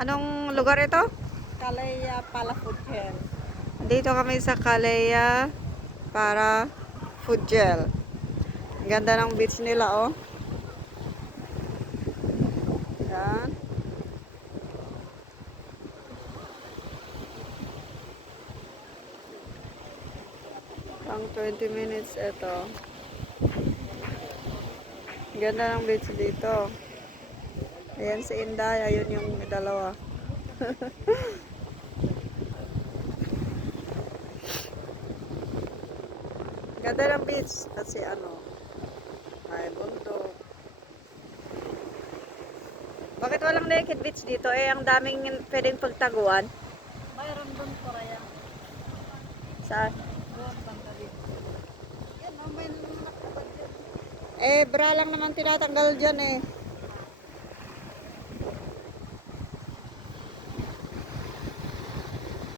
Anong lugar ito? Kalaya Pala Food Gel. Dito kami sa Calea para food gel. Ang ganda ng beach nila, oh. Yan. Pang 20 minutes ito. Ang ganda ng beach dito. Ayan si Inday, ayun yung dalawa. Ganda ng beach kasi ano, may bundok. Bakit walang naked beach dito? Eh, ang daming pwedeng pagtaguan. Mayroon doon po kaya. Sa, Doon, banda dito. Yan, may nanakabad dyan. eh, bra lang naman tinatanggal dyan eh.